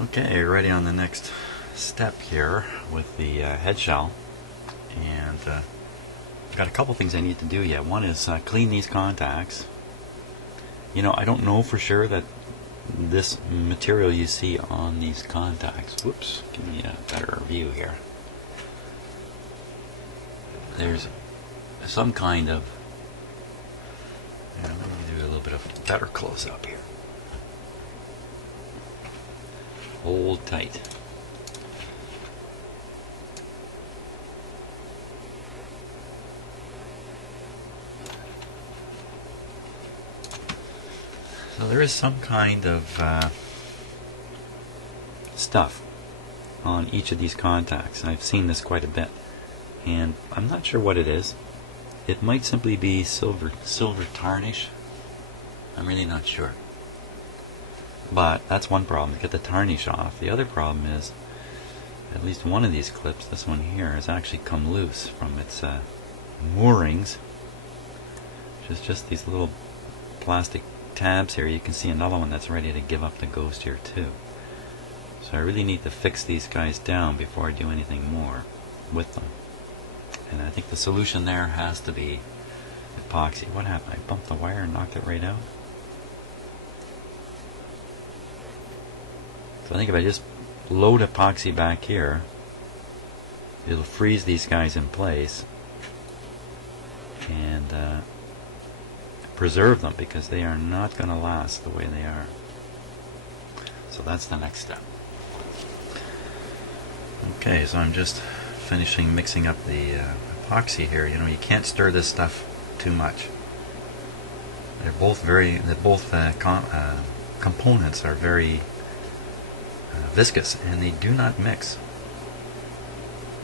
Okay, you're ready on the next step here with the head shell, and I've got a couple things I need to do yet. One is clean these contacts. You know, I don't know for sure that this material you see on these contacts, whoops, give me a better view here. There's some kind of, let me do a little bit of better close up here. Hold tight. So there is some kind of stuff on each of these contacts. I've seen this quite a bit, and I'm not sure what it is. It might simply be silver tarnish. I'm really not sure. But that's one problem, to get the tarnish off. The other problem is, at least one of these clips, this one here, has actually come loose from its moorings, which is just these little plastic tabs here. You can see another one that's ready to give up the ghost here too. So I really need to fix these guys down before I do anything more with them. And I think the solution there has to be epoxy. What happened? I bumped the wire and knocked it right out? So I think if I just load epoxy back here, it'll freeze these guys in place and preserve them, because they are not going to last the way they are. So that's the next step. Okay, so I'm just finishing mixing up the epoxy here. You know, you can't stir this stuff too much. Both components are very viscous, and they do not mix.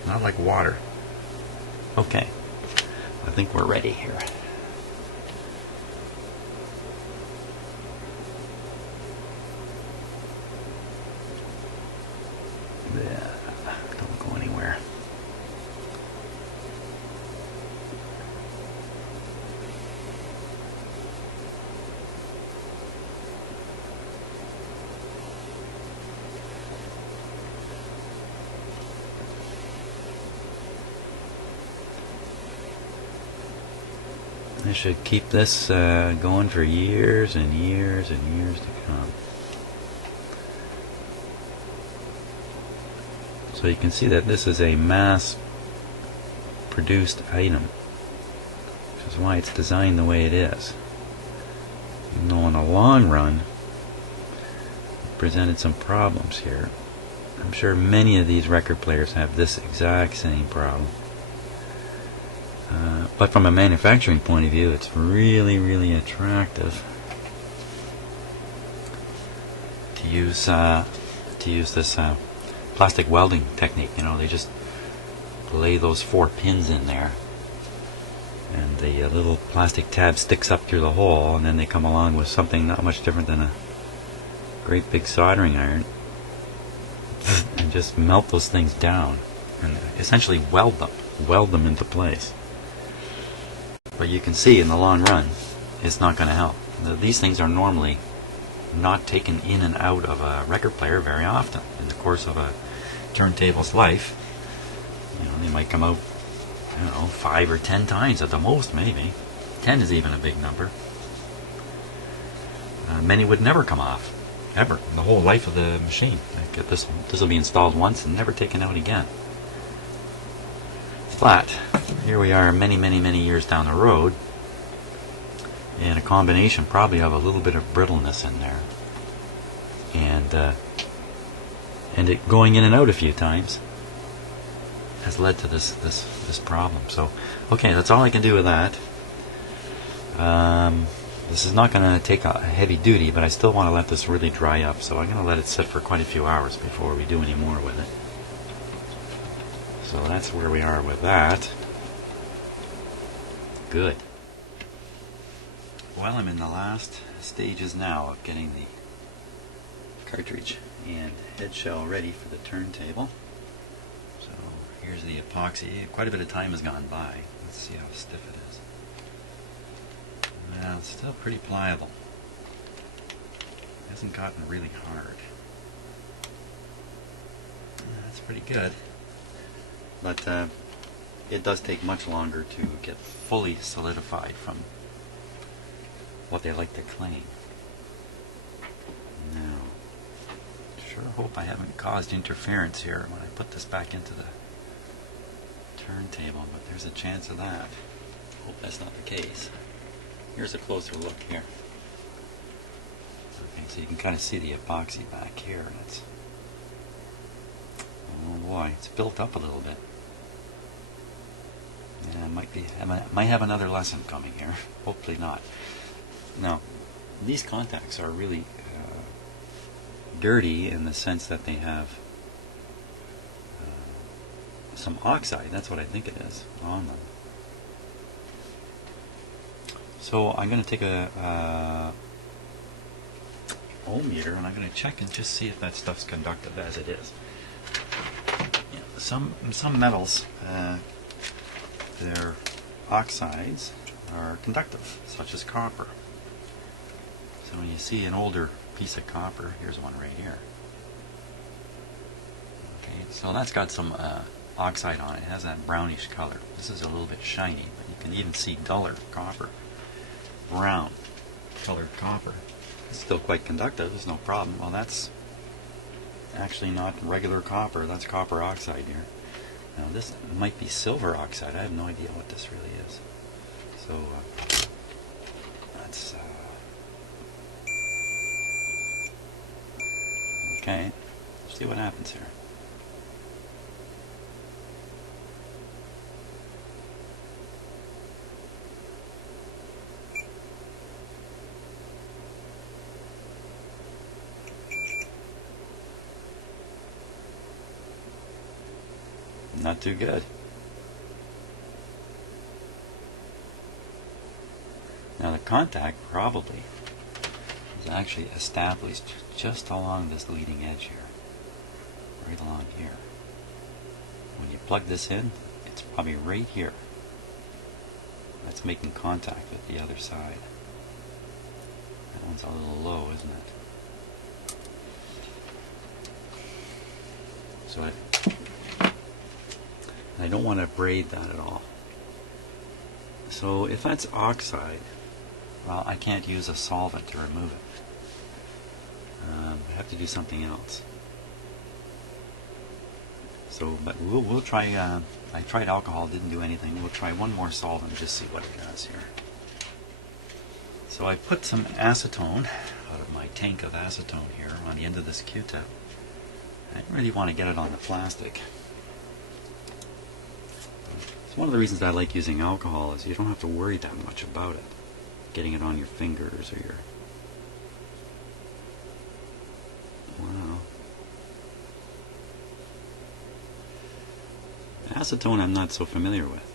Not like water. Okay, I think we're ready here. Yeah, don't go anywhere. I should keep this going for years and years and years to come. So you can see that this is a mass-produced item, which is why it's designed the way it is. Even though in the long run, it presented some problems here. I'm sure many of these record players have this exact same problem. But from a manufacturing point of view, it's really, really attractive to use this plastic welding technique. You know, they just lay those 4 pins in there, and the little plastic tab sticks up through the hole, and then they come along with something not much different than a great big soldering iron and just melt those things down and essentially weld them into place. But you can see in the long run, it's not going to help. These things are normally not taken in and out of a record player very often in the course of a turntable's life. You know, they might come out, I don't know, 5 or 10 times at the most, maybe. 10 is even a big number. Many would never come off, ever, in the whole life of the machine. Like this will be installed once and never taken out again. But here we are many, many, many years down the road, and a combination probably of a little bit of brittleness in there, and it going in and out a few times has led to this problem. So, okay, that's all I can do with that. This is not going to take a heavy duty, but I still want to let this really dry up, so I'm going to let it sit for quite a few hours before we do any more with it. So that's where we are with that. Good. Well, I'm in the last stages now of getting the cartridge and head shell ready for the turntable. So here's the epoxy. Quite a bit of time has gone by. Let's see how stiff it is. Well, it's still pretty pliable. It hasn't gotten really hard. That's pretty good. But it does take much longer to get fully solidified from what they like to claim. Now, sure hope I haven't caused interference here when I put this back into the turntable, but there's a chance of that. Hope that's not the case. Here's a closer look here. Okay, so you can kind of see the epoxy back here, and it's, oh boy, it's built up a little bit. Yeah, might have another lesson coming here. Hopefully not. Now, these contacts are really dirty in the sense that they have some oxide, that's what I think it is, on them. So I'm going to take a ohm meter and I'm going to check and just see if that stuff's conductive as it is. Yeah, some metals, their oxides are conductive, such as copper. So when you see an older piece of copper, here's one right here. Okay, so that's got some oxide on it. It has that brownish color. This is a little bit shiny, but you can even see duller copper. Brown colored copper. It's still quite conductive, there's no problem. Well, that's actually not regular copper, that's copper oxide here. Now this might be silver oxide, I have no idea what this really is. So that's okay, let's see what happens here. Not too good. Now the contact probably is actually established just along this leading edge here. Right along here. When you plug this in, it's probably right here. That's making contact with the other side. That one's a little low, isn't it? So I don't want to braid that at all. So if that's oxide, well, I can't use a solvent to remove it. I have to do something else. So, but we'll try. I tried alcohol, didn't do anything. We'll try one more solvent and just see what it does here. So I put some acetone out of my tank of acetone here on the end of this Q-tip. I didn't really want to get it on the plastic. One of the reasons I like using alcohol is you don't have to worry that much about it. Getting it on your fingers or your... Wow. Acetone I'm not so familiar with.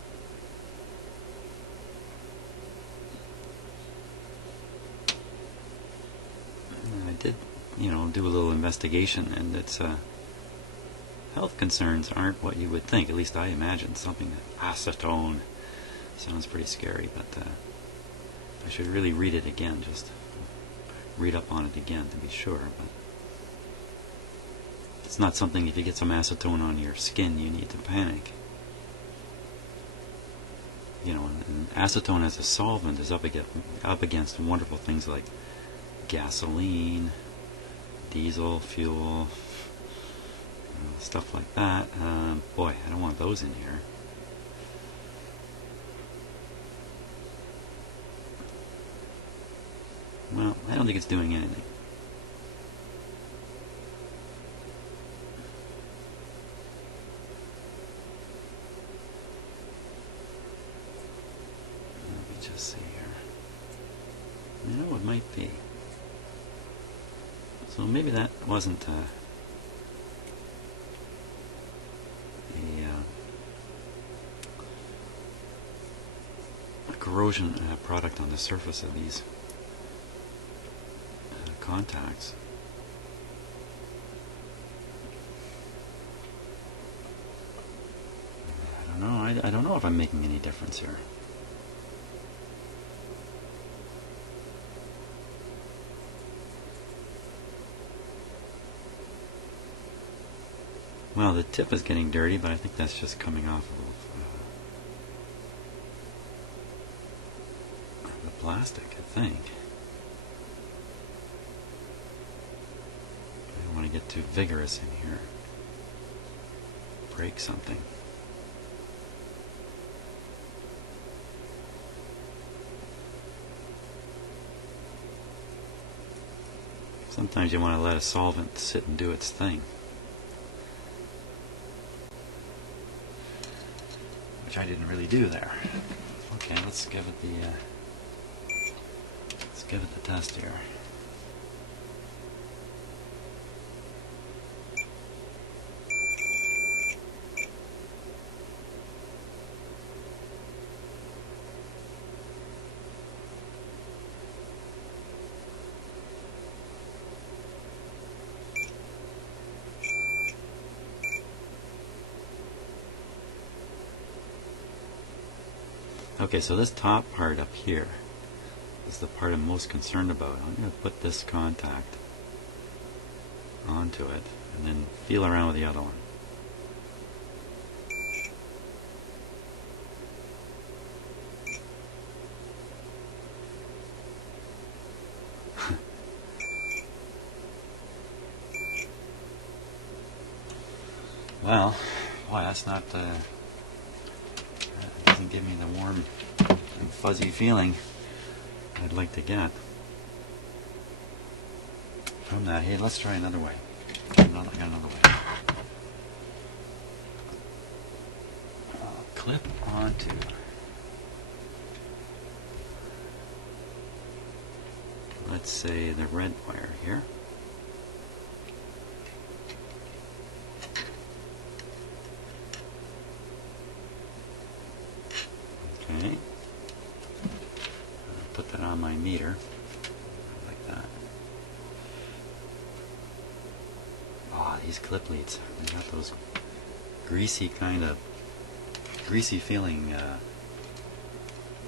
I did, do a little investigation, and it's health concerns aren't what you would think. At least I imagined something that acetone sounds pretty scary, but I should really read it again, just read up on it again to be sure. But it's not something, if you get some acetone on your skin, you need to panic. And acetone as a solvent is up against wonderful things like gasoline, diesel fuel, stuff like that. Boy, I don't want those in here. Well, I don't think it's doing anything. Let me just see here. It might be. So maybe that wasn't a corrosion product on the surface of these contacts. I don't know. I don't know if I'm making any difference here. Well, the tip is getting dirty, but I think that's just coming off of the plastic, I think. I don't want to get too vigorous in here. Break something. Sometimes you want to let a solvent sit and do its thing. Which I didn't really do there. Okay, let's give it the test here. Okay, so this top part up here is the part I'm most concerned about. I'm going to put this contact onto it and then feel around with the other one. Well, boy, that's not doesn't give me the warm and fuzzy feeling I'd like to get from that. Hey, let's try another way. Another way. Clip onto. Let's say the red wire here. Okay. Put that on my meter like that. Ah, these clip leads. They got those greasy feeling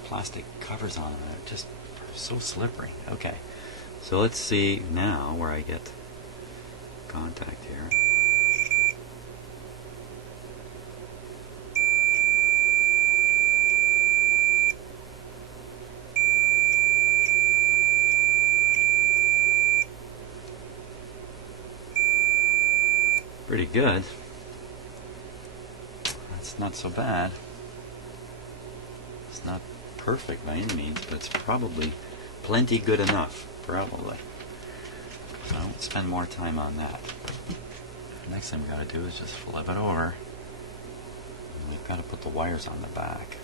plastic covers on them. They're just so slippery. Okay. So let's see now where I get contact here. Pretty good. That's not so bad. It's not perfect by any means, but it's probably plenty good enough, probably. So I won't spend more time on that. Next thing we got to do is just flip it over. And we've got to put the wires on the back.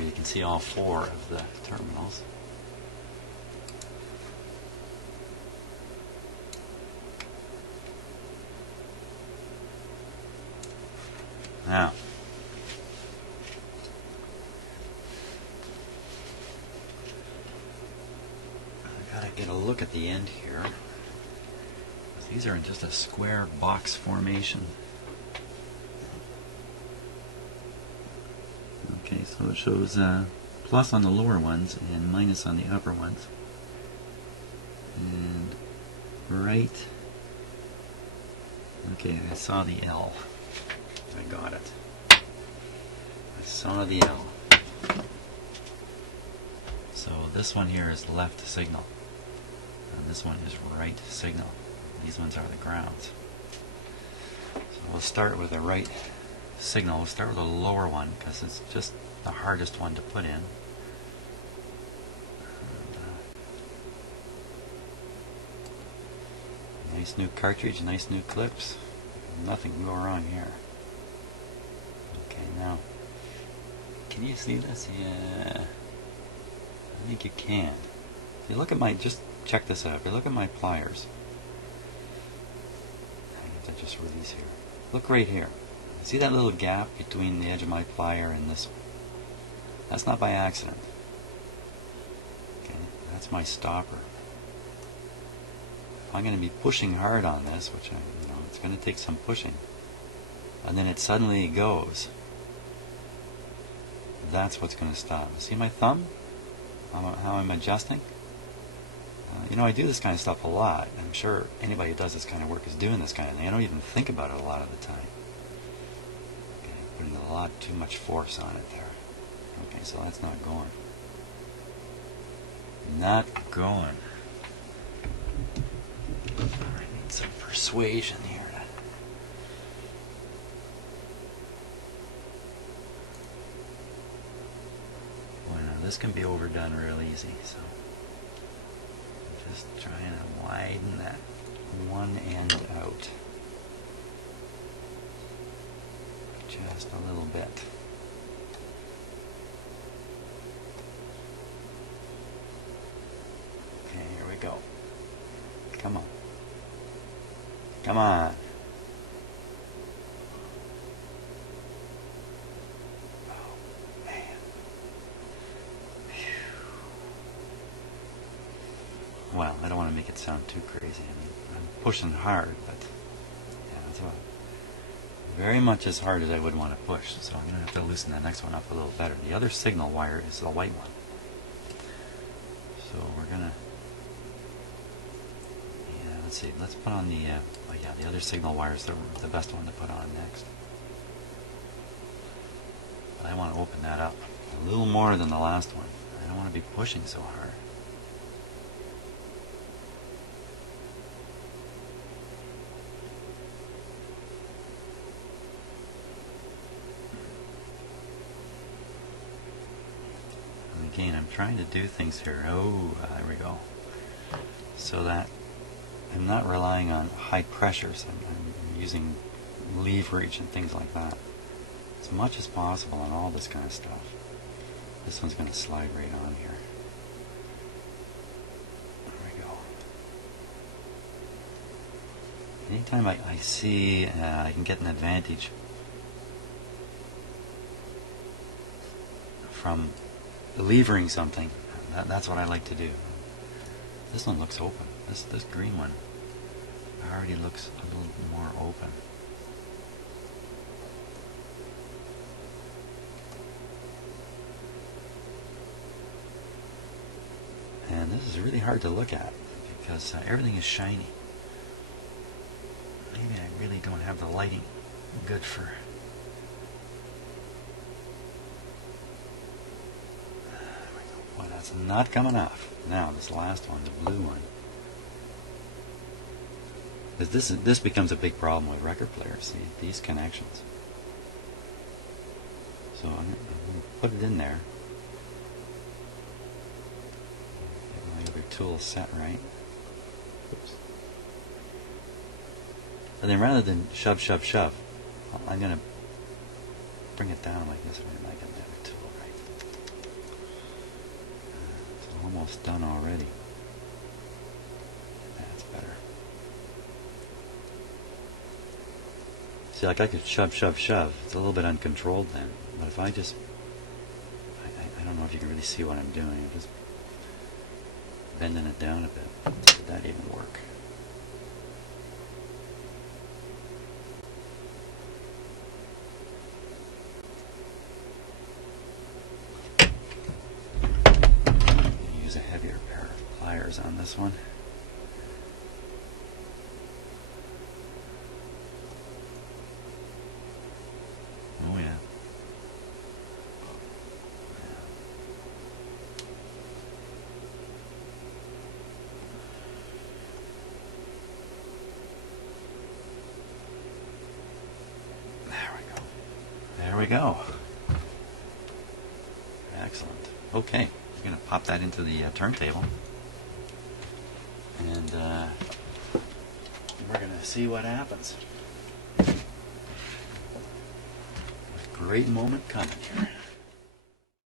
You can see all four of the terminals. Now, I gotta get a look at the end here. These are in just a square box formation. Okay, so it shows plus on the lower ones and minus on the upper ones. And right, okay, I saw the L. I got it. I saw the L. So this one here is left signal. And this one is right signal. These ones are the grounds. So we'll start with the right signal. We'll start with the lower one because it's just the hardest one to put in. And, nice new cartridge, nice new clips. Nothing can go wrong here. Okay, now, can you see this? Yeah, I think you can. If you look at my, just check this out. If you look at my pliers, I have to just release here. Look right here. See that little gap between the edge of my plier and this one? That's not by accident. Okay, that's my stopper. if I'm going to be pushing hard on this, which it's going to take some pushing, and then it suddenly goes, that's what's going to stop. See my thumb? How I'm adjusting? I do this kind of stuff a lot. I'm sure anybody who does this kind of work is doing this kind of thing. I don't even think about it a lot of the time. Okay, putting a lot too much force on it there. Okay, so that's not going. Not going. I need some persuasion here. Well, this can be overdone real easy, so just trying to widen that one end out just a little bit. Okay, here we go. Come on. Come on. Oh, man. Well, I don't want to make it sound too crazy. I mean, I'm pushing hard, but yeah, that's about very much as hard as I would want to push. So I'm going to have to loosen that next one up a little better. The other signal wire is the white one. So we're going to, let's see, let's put on the, the other signal wire is the best one to put on next. But I want to open that up a little more than the last one. I don't want to be pushing so hard. Again, I'm trying to do things here. Oh, there we go. So that I'm not relying on high pressures. I'm using leverage and things like that as much as possible on all this kind of stuff. This one's going to slide right on here. There we go. Anytime I see I can get an advantage from levering something, that's what I like to do. This one looks open. This green one already looks a little more open. And this is really hard to look at because everything is shiny. Maybe I really don't have the lighting good for. Well, that's not coming off. Now this last one, the blue one. This becomes a big problem with record players. See these connections. So I'm going to put it in there. Get my other tool set right. Oops. And then rather than shove, shove, shove, I'm going to bring it down like this. I get the other tool right. It's almost done already. That's better. See, like I could shove, shove, shove. It's a little bit uncontrolled then. But if I just, I don't know if you can really see what I'm doing. I'm just bending it down a bit. Did that even work? Use a heavier pair of pliers on this one. Oh yeah. There we go. Excellent. Okay, I'm going to pop that into the turntable. And we're going to see what happens. A great moment coming here.